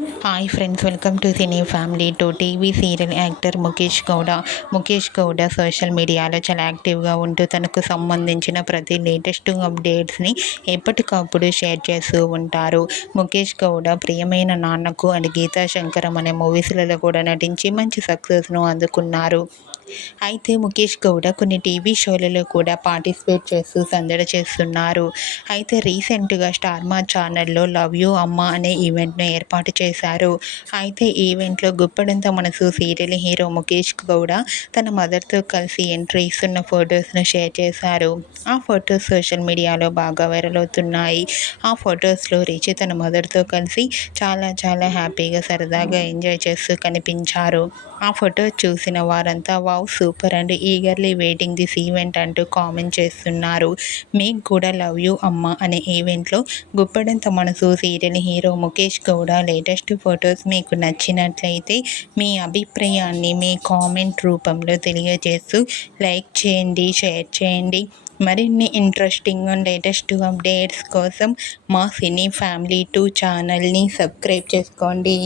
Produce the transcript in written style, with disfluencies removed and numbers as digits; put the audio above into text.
Hi friends, welcome to cine family. TV serial actor Mukesh Gowda social మీడియాలో చాలా యాక్టివ్గా ఉంటూ తనకు సంబంధించిన ప్రతి లేటెస్ట్ అప్డేట్స్ని ఎప్పటికప్పుడు షేర్ చేస్తూ ఉంటారు. ముఖేష్ గౌడ ప్రియమైన నాన్నకు అండ్ గీతా శంకరం అనే మూవీస్లలో కూడా నటించి మంచి సక్సెస్ను అందుకున్నారు. అయితే ముఖేష్ గౌడ కొన్ని టీవీ షోలలో కూడా పార్టిసిపేట్ చేస్తూ సందడి చేస్తున్నారు. అయితే రీసెంట్గా స్టార్ మా ఛానల్లో లవ్ యూ అమ్మ అనే ఈవెంట్ను ఏర్పాటు చేశారు. అయితే ఈవెంట్లో గుప్పడంత మనసు సీరియల్ హీరో ముఖేష్ గౌడ తన మదర్తో కలిసి ఎంట్రీ ఇస్తున్న ఫొటోస్ను షేర్ చేశారు. ఆ ఫొటోస్ సోషల్ మీడియాలో బాగా వైరల్ అవుతున్నాయి. ఆ ఫొటోస్లో రిచి తన మదర్తో కలిసి చాలా హ్యాపీగా సరదాగా ఎంజాయ్ చేస్తూ కనిపించారు. ఆ ఫొటో చూసిన వారంతా wow super and eagerly waiting this event అంటూ కామెంట్ చేస్తున్నారు. మీకు కూడా లవ్ యూ అమ్మ అనే ఈవెంట్లో Guppedantha Manasu serial hero Mukesh Gowda latest photos మీకు నచ్చినట్లయితే మీ అభిప్రాయాన్ని మీ కామెంట్ రూపంలో తెలియజేస్తూ లైక్ చేయండి, షేర్ చేయండి. మరిన్ని ఇంట్రెస్టింగ్ అండ్ లేటెస్ట్ అప్డేట్స్ కోసం మా సినీ ఫ్యామిలీ 2 ఛానల్ని సబ్స్క్రైబ్ చేసుకోండి.